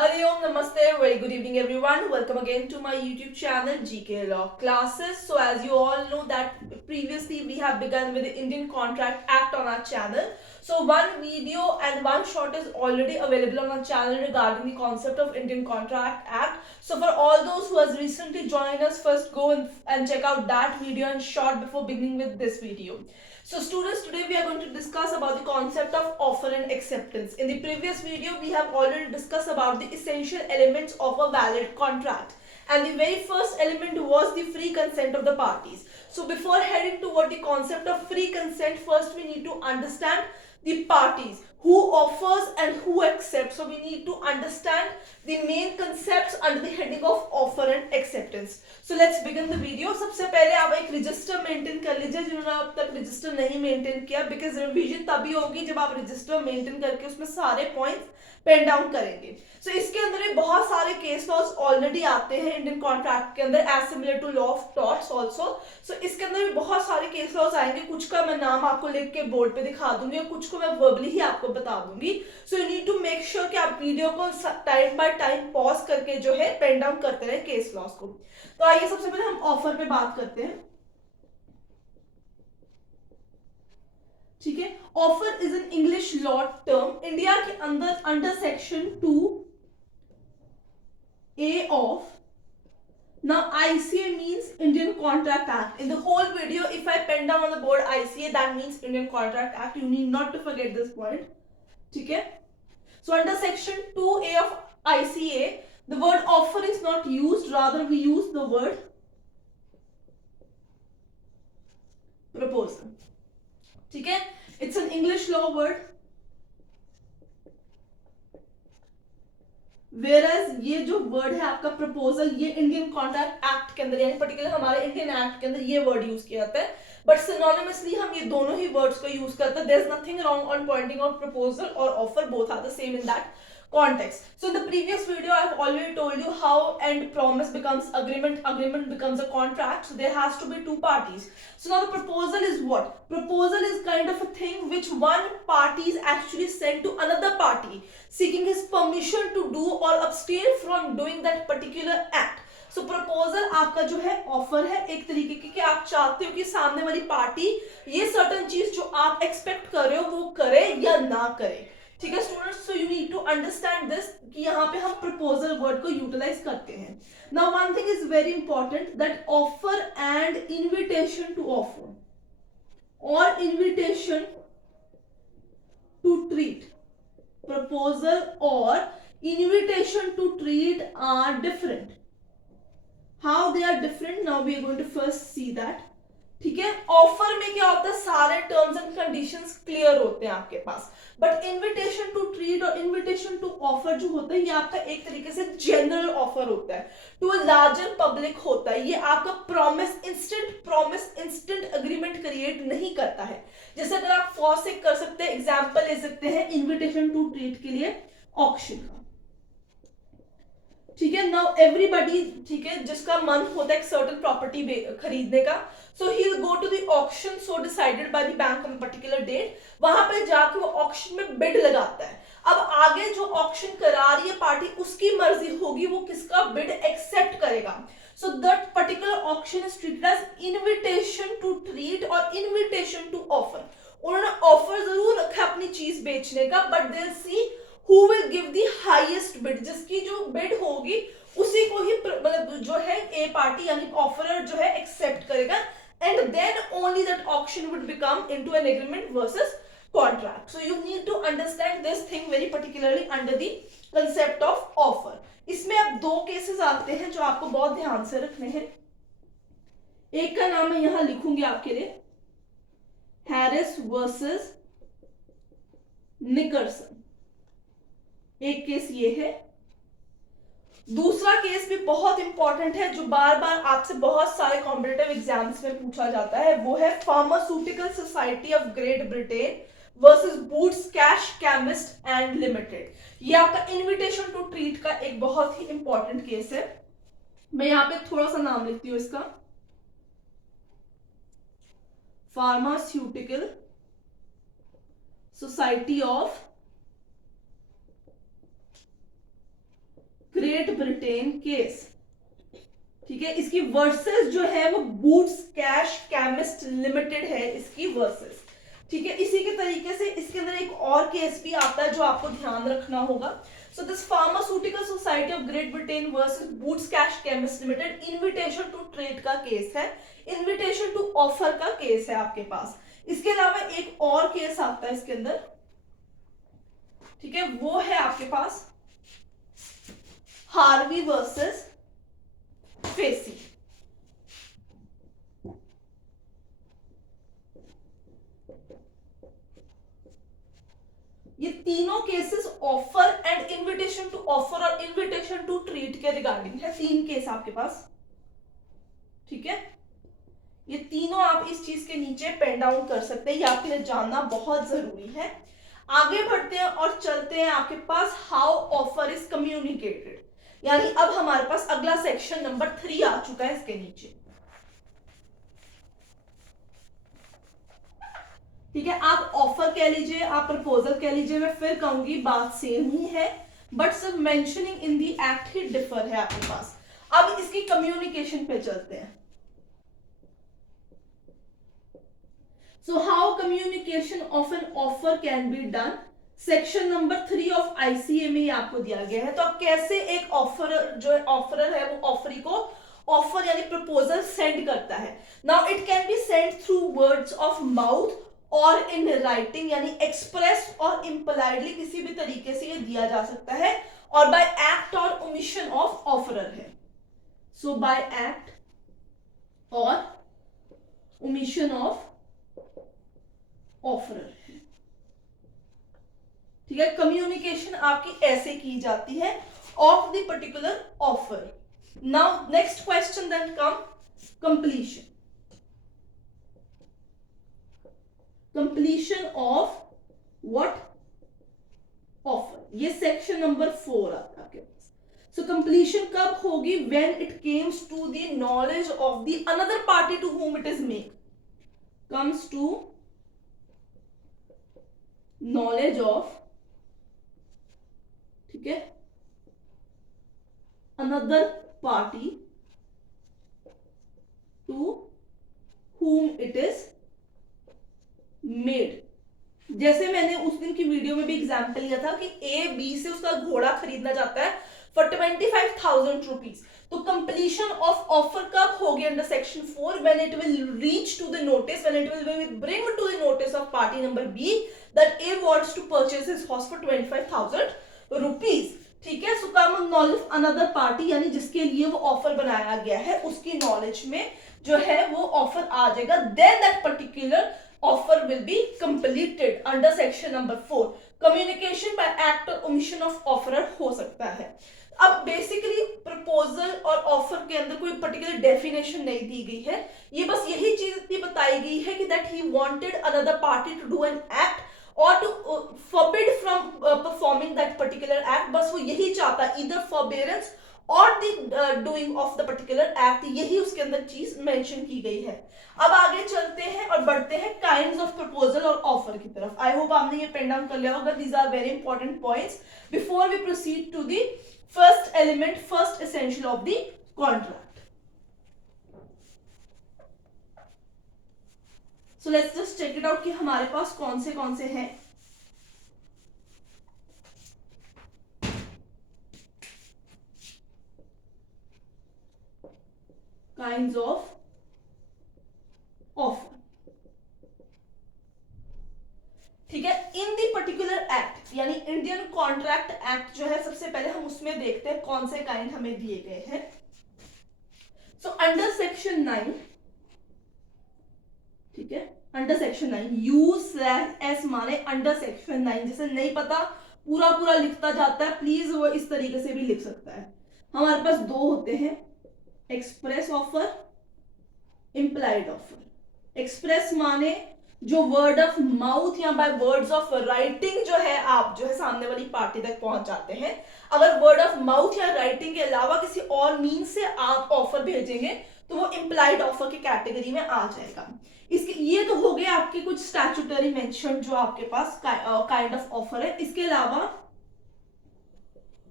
Hari Om Namaste, very good evening everyone. Welcome again to my YouTube channel GK Law Classes. So as you all know that previously we have begun with the Indian Contract Act on our channel. So one video and one short is already available on our channel regarding the concept of Indian Contract Act. So for all those who has recently joined us, first go and check out that video and short before beginning with this video. So students, today we are going to discuss about the concept of offer and acceptance. In the previous video, we have already discussed about the essential elements of a valid contract. And the very first element was the free consent of the parties. So before heading toward the concept of free consent, first we need to understand the parties, who offers and who accepts. So we need to understand the main concepts under the heading of offer and acceptance. So let's begin the video. सबसे पहले आप एक register maintain कर लीजिए जिन्होंने अब तक register नहीं मेंटेन किया, बिकॉज रिवीजन तभी होगी जब आप रजिस्टर मेंटेन करके उसमें सारे पॉइंट्स पेन डाउन करेंगे. सो इसके अंदर भी बहुत सारे केस लॉज ऑलरेडी आते हैं इंडियन कॉन्ट्रैक्ट के अंदर as similar to law of torts also. So इसके अंदर भी बहुत सारे केस लॉज आएंगे. कुछ का मैं नाम आपको लिख के बोर्ड पे दिखा दूंगी और कुछ को मैं वर्बली ही आपको बता दूंगी. So you need to make sure कि आप वीडियो को टाइम बाय टाइम पॉज करके जो है पेन डाउन करते रहे केस लॉज को. तो आइए सबसे पहले हम ऑफर पे बात करते हैं. ठीक है, offer is an English law term. India के अंदर under section 2A of, now ICA means Indian Contract Act. In the whole video, if I pen down on the board ICA, that means Indian Contract Act. You need not to forget this point. ठीक है, so under section 2A of ICA, the word offer is not used, rather we use the word proposal. ठीक है, it's an English law word. Whereas ये जो word है आपका proposal, ये Indian contract act के अंदर यानी पर्टिकुलर हमारे इंडियन एक्ट के अंदर ये वर्ड यूज किया जाता है. बट सिनोनिमसली हम ये दोनों ही वर्ड्स को यूज करते हैं. There is nothing wrong on pointing out proposal और offer, both are the same in that context. So in the previous video I have already told you how and promise becomes agreement, agreement becomes a contract. So there has to be two parties. So now the proposal is what? Proposal is kind of a thing which one party is actually sent to another party seeking his permission to do or abstain from doing that particular act. So proposal आपका जो है offer है एक तरीके की कि आप चाहते हो कि सामने वाली पार्टी ये सर्टन चीज जो आप एक्सपेक्ट कर रहे हो वो करे या ना करे. ठीक है students, so you need to understand this कि यहाँ पे हम प्रपोजल वर्ड को यूटिलाइज करते हैं. Now one thing is very important, that offer and invitation to offer और इनविटेशन टू ट्रीट, प्रपोजल और invitation to treat are different. How they are different, now we are going to first see that. ठीक है, offer में क्या होता है, सारे terms and conditions clear होते हैं आपके पास. बट इनविटेशन टू ट्रीट और इनविटेशन टू ऑफर जो होता है ये आपका एक तरीके से जनरल ऑफर होता है, टू अ लार्जर पब्लिक होता है. ये आपका प्रॉमिस इंस्टेंट अग्रीमेंट क्रिएट नहीं करता है. जैसे अगर आप फॉर से कर सकते हैं, एग्जाम्पल ले सकते हैं इनविटेशन टू ट्रीट के लिए ऑक्शन का. ठीक है, नाउ एवरीबडी, ठीक है, जिसका मन होता है एक सर्टेन प्रॉपर्टी खरीदने का, so he will go to the auction so decided by the bank on particular date. वहां पे जाके वो ऑक्शन में बिड लगाता है. अब आगे जो ऑक्शन करा रही है पार्टी उसकी मर्जी होगी वो किसका बिड एक्सेप्ट करेगा. So that particular auction is treated as invitation to treat और इनविटेशन टू ऑफर. उन्होंने ऑफर जरूर रखा अपनी चीज बेचने का, but they will see who will give the highest bid, जिसकी जो बिड होगी उसी को ही मतलब जो है ए पार्टी यानी ऑफरर जो है एक्सेप्ट करेगा. And then only that auction would become into an agreement versus contract. So you need to understand this thing very particularly under the concept of offer. इसमें अब दो केसेस आते हैं जो आपको बहुत ध्यान से रखने हैं. एक का नाम मैं यहां लिखूंगी आपके लिए, हैरिस वर्सेस निकर्सन. एक केस ये है. दूसरा केस भी बहुत इंपॉर्टेंट है जो बार बार आपसे बहुत सारे कॉम्पिटिटिव एग्जाम्स में पूछा जाता है, वो है pharmaceutical society of Great Britain versus Boots cash chemist and limited. ये आपका इनविटेशन टू ट्रीट का एक बहुत ही इंपॉर्टेंट केस है. मैं यहां पे थोड़ा सा नाम लिखती हूं इसका, pharmaceutical society of Great Britain case, ठीक है। इसकी वर्सेस जो है वो बूट्स कैश केमिस्ट लिमिटेड है इसकी वर्सेस, ठीक है। इसी के तरीके से इसके अंदर एक और केस भी आता है जो आपको ध्यान रखना होगा। So this pharmaceutical society of Great Britain versus Boots cash chemist limited invitation to trade का केस है, इनविटेशन टू ऑफर का केस है आपके पास। इसके अलावा एक और केस आता है इसके अंदर, ठीक है, वो है आपके पास हार्वी वर्सेस फेसी। ये तीनों cases offer and invitation to offer और इनविटेशन टू ट्रीट के रिगार्डिंग है, तीन केस आपके पास, ठीक है। ये तीनों आप इस चीज के नीचे पेन डाउन कर सकते हैं, ये आपके लिए जानना बहुत जरूरी है। आगे बढ़ते हैं और चलते हैं आपके पास हाउ ऑफर इज कम्युनिकेटेड, यानी अब हमारे पास अगला सेक्शन नंबर 3 आ चुका है इसके नीचे, ठीक है। आप ऑफर कह लीजिए, आप प्रपोजल कह लीजिए, मैं फिर कहूंगी बात सेम ही है, बट सब mentioning in the act he differ है आपके पास। अब इसकी कम्युनिकेशन पे चलते हैं। So how communication of an offer can be done, section number 3 of ICA में आपको दिया गया है। तो अब कैसे एक ऑफर जो ऑफरर है वो ऑफरी को ऑफर यानी प्रपोजल सेंड करता है। Now it can be send through words of mouth और इन राइटिंग, यानी एक्सप्रेस और इम्प्लाइडली किसी भी तरीके से ये दिया जा सकता है, और बाय एक्ट और ओमिशन ऑफ ऑफरर है। सो बाय एक्ट और ओमिशन ऑफ ऑफरर है, ठीक है। कम्युनिकेशन आपकी ऐसे की जाती है of the particular offer. Now next question then come completion, completion of what offer, ये सेक्शन नंबर 4 आता है आपके पास। सो कंप्लीशन कब होगी, when it comes to the knowledge of the another party to whom it is made, comes to knowledge of, ठीक है, another party to whom it is made। जैसे मैंने उस दिन की वीडियो में भी एग्जाम्पल लिया था कि ए बी से उसका घोड़ा खरीदना चाहता है फॉर 25,000 रुपीज, तो कंप्लीशन ऑफ ऑफर कब होगी under section 4, when it will reach to the notice, when it will bring to the notice of party number B that A wants to purchase his horse for 25,000 rupees, ठीक है। So come knowledge another party, यानी जिसके लिए वो offer बनाया गया है उसकी नॉलेज में जो है वो ऑफर आ जाएगा, then that particular offer will be completed under section number 4। communication by act or omission of offerer हो सकता है। अब बेसिकली प्रपोजल और ऑफर के अंदर कोई पर्टिकुलर डेफिनेशन नहीं दी गई है, ये बस यही चीज इतनी बताई गई है कि that he wanted another party to do an act और to forbid from performing that particular act, बस वो यही चाहता, either forbearance और the doing of the particular act, यही उसके अंदर चीज मेंशन की गई है। अब आगे चलते हैं और बढ़ते हैं काइंड्स ऑफ प्रपोजल और ऑफर की तरफ। आई होप आपने ये पेन डाउन कर लिया होगा, these are very important points before we proceed to the first element, first essential of the contract. So let's just check it out कि हमारे पास कौन से हैं। काइंड्स ऑफ ऑफर, ठीक है। इन दी पर्टिकुलर एक्ट यानी इंडियन कॉन्ट्रैक्ट एक्ट जो है, सबसे पहले हम उसमें देखते हैं कौन से काइंड हमें दिए गए हैं। सो अंडर सेक्शन 9, ठीक है, अंडर सेक्शन 9 U/S माने अंडर सेक्शन 9, जिसे नहीं पता पूरा लिखता जाता है, प्लीज वो इस तरीके से भी लिख सकता है। हमारे पास दो होते हैं, express offer, implied offer. Express माने जो वर्ड ऑफ माउथ या बाय वर्ड्स ऑफ राइटिंग जो है आप जो है सामने वाली पार्टी तक पहुंचाते हैं। अगर वर्ड ऑफ माउथ या राइटिंग के अलावा किसी और मीन से आप ऑफर भेजेंगे तो वो इंप्लाइड ऑफर की कैटेगरी में आ जाएगा। इसके ये तो हो गए आपके कुछ स्टैट्यूटरी मेंशन जो आपके पास काइंड ऑफ ऑफर है। इसके अलावा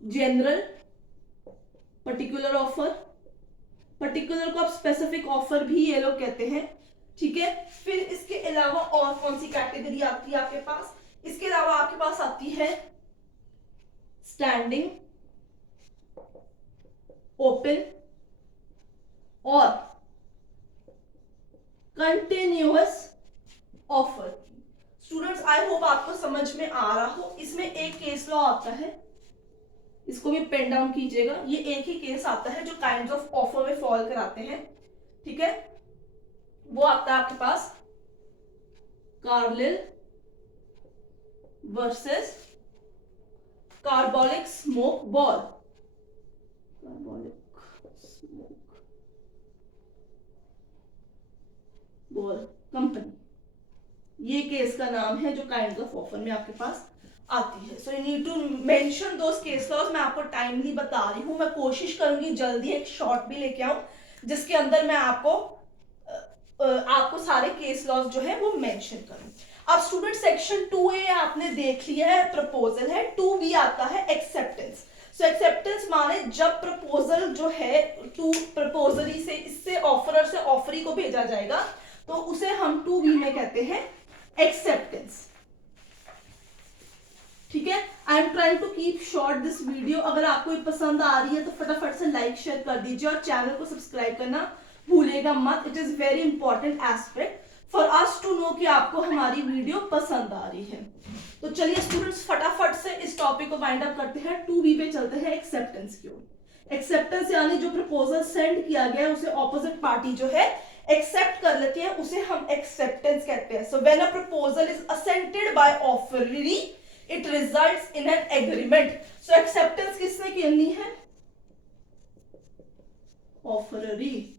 जनरल, पर्टिकुलर ऑफर, पर्टिकुलर को आप स्पेसिफिक ऑफर भी ये लोग कहते हैं, ठीक है। फिर इसके अलावा और कौन सी कैटेगरी आती है आपके पास? इसके अलावा आपके पास आती है स्टैंडिंग, ओपन और continuous offer. Students I hope आपको समझ में आ रहा हो। इसमें एक केस लॉ आता है, इसको भी पेन डाउन कीजिएगा। ये एक ही केस आता है जो काइंड्स ऑफ ऑफर में फॉल कराते हैं, ठीक है। वो आता है आपके पास Carlill versus Carbolic Smoke Ball, Carbolic Smoke Ball Company, ये केस का नाम है जो काइंड ऑफ ऑफर में आपके पास आती है। So you need to mention those case laws. मैं आपको टाइमली बता रही हूँ, मैं कोशिश करूंगी जल्दी एक शॉर्ट भी लेके आऊं जिसके अंदर मैं आपको सारे केस लॉज जो है वो मेंशन करूं। अब स्टूडेंट सेक्शन 2A आपने देख लिया है, प्रपोजल है। 2B आता है एक्सेप्टेंस। सो एक्सेप्टेंस माने जब प्रपोजल जो है टू प्रपोजरी से इससे ऑफरर से ऑफरी को भेजा जाएगा तो उसे हम 2B में कहते हैं एक्सेप्टेंस, ठीक है। I am trying to keep short this video. अगर आपको ये पसंद आ रही है तो फटाफट से लाइक शेयर कर दीजिए और चैनल को सब्सक्राइब करना भूलेगा मत। It is very important aspect for us to know कि आपको हमारी वीडियो पसंद आ रही है। तो चलिए स्टूडेंट्स फटाफट से इस टॉपिक को वाइंड अप करते हैं। 2B पे चलते हैं, एक्सेप्टेंस की ओर। एक्सेप्टेंस यानी जो प्रपोजल सेंड किया गया है उसे ऑपोजिट पार्टी जो है एक्सेप्ट कर लेती है, उसे हम एक्सेप्टेंस कहते हैं। So when a proposal is assented by offeree it results in an agreement. So acceptance किसने करनी है? ऑफररी,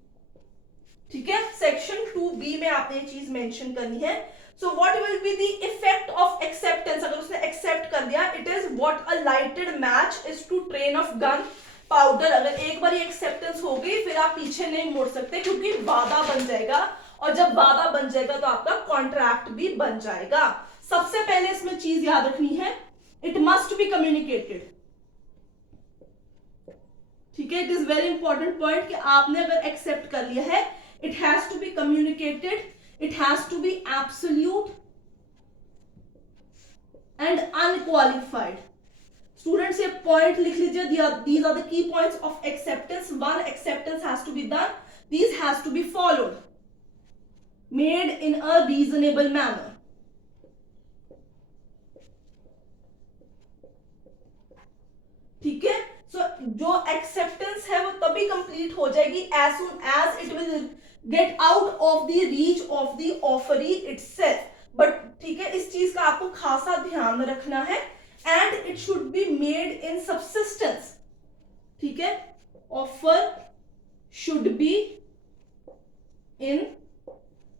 ठीक है। सेक्शन 2B में आपने ये चीज मेंशन करनी है। So what will be the effect of acceptance? अगर उसने एक्सेप्ट कर दिया, it is what a lighted match is to train of gun powder. अगर एक बार एक्सेप्टेंस हो गई फिर आप पीछे नहीं मुड़ सकते क्योंकि वादा बन जाएगा, और जब वादा बन जाएगा तो आपका कॉन्ट्रैक्ट भी बन जाएगा। सबसे पहले इसमें चीज याद रखनी है, इट मस्ट बी कम्युनिकेटेड, ठीक है। It is very important point कि आपने अगर एक्सेप्ट कर लिया है, it has to be communicated, it has to be absolute and unqualified. Students ये पॉइंट लिख लीजिए, these are the key points of acceptance. One, acceptance has to be done, these has to be followed, made in a reasonable manner, ठीक है। सो जो acceptance है वो तभी complete हो जाएगी as soon as it will get out of the reach of the offeree itself. But ठीक है, इस चीज का आपको खासा ध्यान रखना है। And it should be made in subsistence, ठीक है। Offer should be in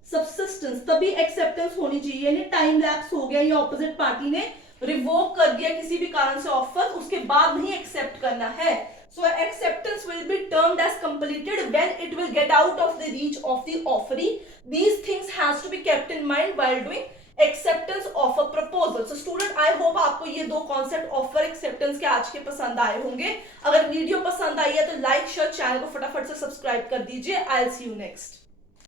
subsistence, तभी एक्सेप्टेंस होनी चाहिए। यानी टाइम लैप्स हो गया या ऑपोजिट पार्टी ने रिवोक कर दिया किसी भी कारण से ऑफर, उसके बाद नहीं एक्सेप्ट करना है। So acceptance will be termed as completed when it will get out of the reach of the offeree. These things has to be kept in mind while doing acceptance of a proposal. So student I hope आपको ये दो concept offer acceptance के आज के पसंद आए होंगे। अगर वीडियो पसंद आई है तो लाइक शेयर, चैनल को फटाफट से सब्सक्राइब कर दीजिए। I will see you next.